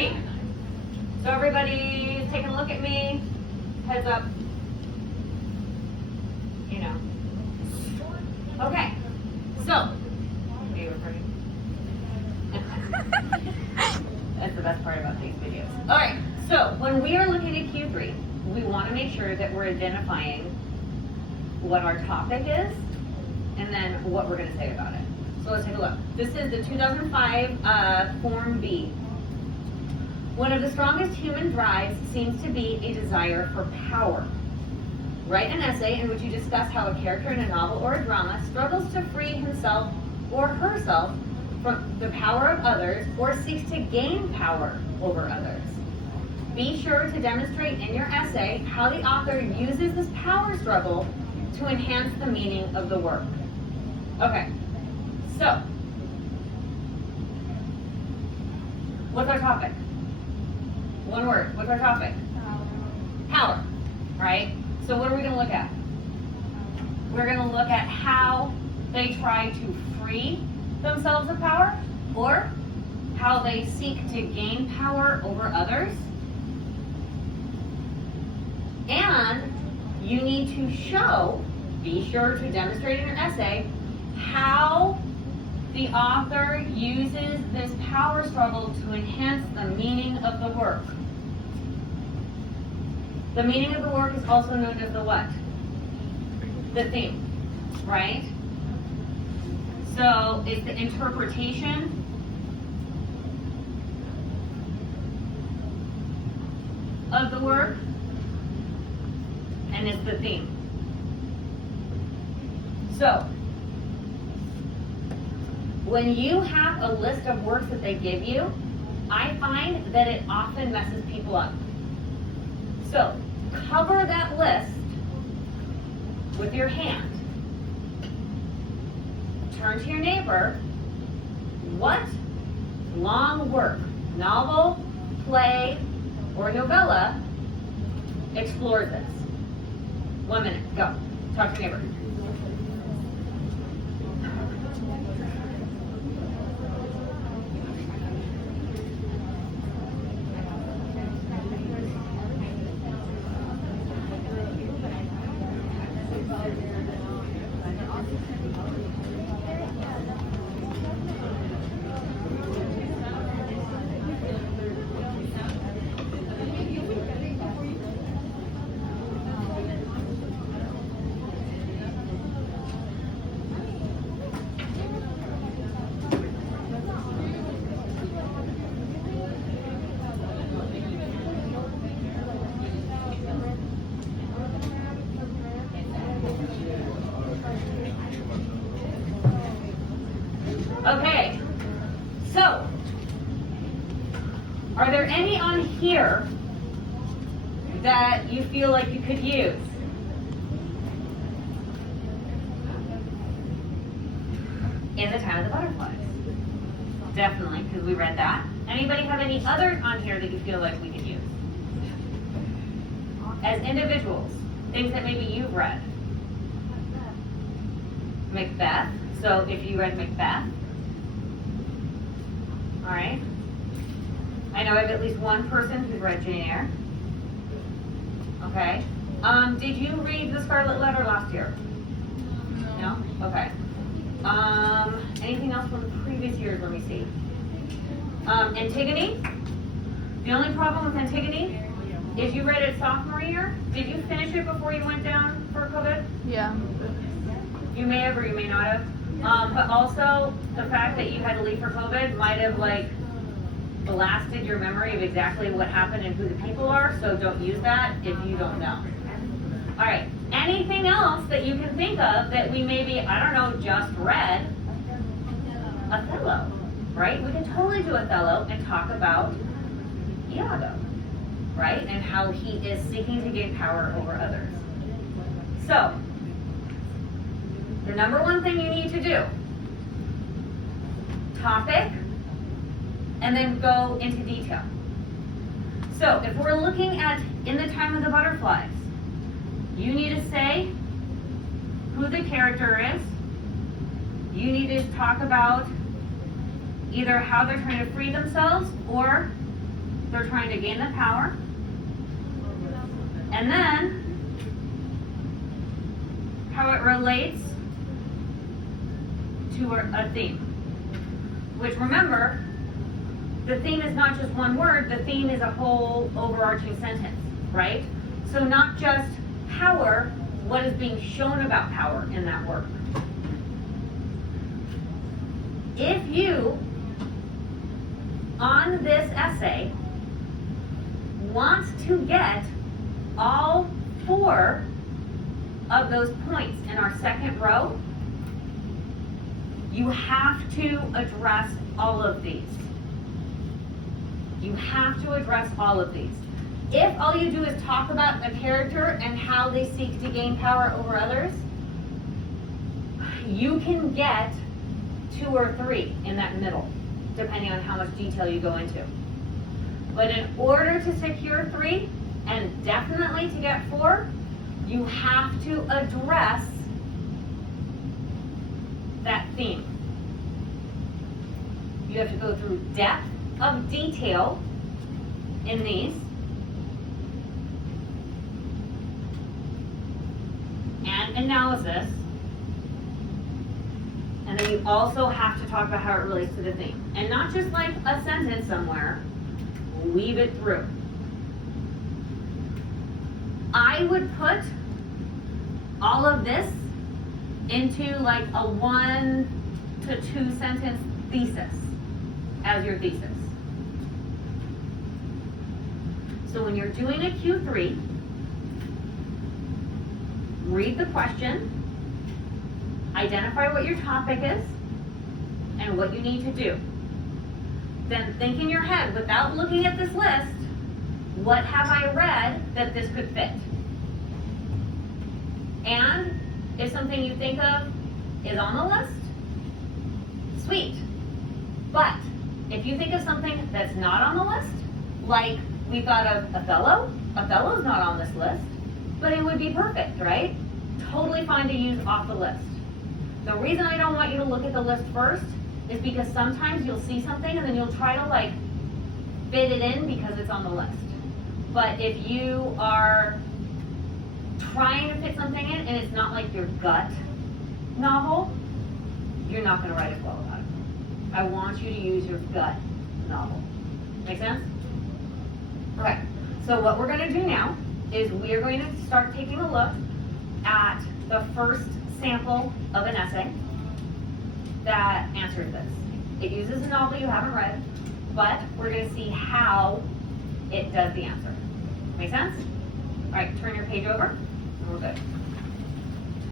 me. So everybody take a look at me, heads up. You know. Okay, so, are you recording? That's the best part about these videos. All right, so when we are looking at Q3, we want to make sure that we're identifying what our topic is and then what we're going to say about it. So let's take a look. This is the 2005 Form B. One of the strongest human drives seems to be a desire for power. Write an essay in which you discuss how a character in a novel or a drama struggles to free himself or herself from the power of others or seeks to gain power over others. Be sure to demonstrate in your essay how the author uses this power struggle to enhance the meaning of the work. Okay, so, what's our topic? One word, what's our topic? Power, right? So what are we going to look at? We're going to look at how they try to free themselves of power, or how they seek to gain power over others. And you need to show, be sure to demonstrate in your essay, how the author uses this power struggle to enhance the meaning of the work. The meaning of the work is also known as the what? The theme, right? So it's the interpretation of the work, and it's the theme. So, when you have a list of works that they give you, I find that it often messes people up. So, cover that list with your hand. Turn to your neighbor. What long work, novel, play, or novella explores this? 1 minute, go. Talk to your neighbor. Okay, so, are there any on here that you feel like you could use? In the Time of the Butterflies. Definitely, because we read that. Anybody have any others on here that you feel like we could use? As individuals, things that maybe you've read. Macbeth, so if you read Macbeth, all right. I know I have at least one person who's read Jane Eyre. Okay. Did you read The Scarlet Letter last year? No? Okay. Anything else from previous years? Let me see. Antigone. The only problem with Antigone is you read it sophomore year. Did you finish it before you went down for COVID? Yeah. You may have or you may not have. But also, the fact that you had to leave for COVID might have, blasted your memory of exactly what happened and who the people are, so don't use that if you don't know. All right, anything else that you can think of that we maybe, I don't know, just read? Othello, right? We can totally do Othello and talk about Iago, right? And how he is seeking to gain power over others. So, the number one thing you need to do, topic, and then go into detail. So if we're looking at In the Time of the Butterflies, you need to say who the character is. You need to talk about either how they're trying to free themselves or they're trying to gain the power. And then how it relates to a theme. Which, remember, the theme is not just one word, the theme is a whole overarching sentence, right? So not just power, what is being shown about power in that work. If you, on this essay, want to get all 4 of those points in our second row, you have to address all of these. You have to address all of these. If all you do is talk about a character and how they seek to gain power over others, you can get 2 or 3 in that middle, depending on how much detail you go into. But in order to secure 3, and definitely to get 4, you have to address that theme. You have to go through depth of detail in these, and analysis, and then you also have to talk about how it relates to the theme. And not just like a sentence somewhere, weave it through. I would put all of this into like a 1 to 2 sentence thesis as your thesis. So when you're doing a Q3, read the question, identify what your topic is, and what you need to do. Then think in your head, without looking at this list, what have I read that this could fit? And if something you think of is on the list, sweet. But if you think of something that's not on the list, like we thought of Othello's not on this list, but it would be perfect, right? Totally fine to use off the list. The reason I don't want you to look at the list first is because sometimes you'll see something and then you'll try to like fit it in because it's on the list. But if you are trying to fit something in and it's not like your gut novel, you're not going to write as well about it. I want you to use your gut novel. Make sense? Okay, so what we're going to do now is we are going to start taking a look at the first sample of an essay that answers this. It uses a novel you haven't read, but we're going to see how it does the answer. Make sense? All right, turn your page over, and we're good.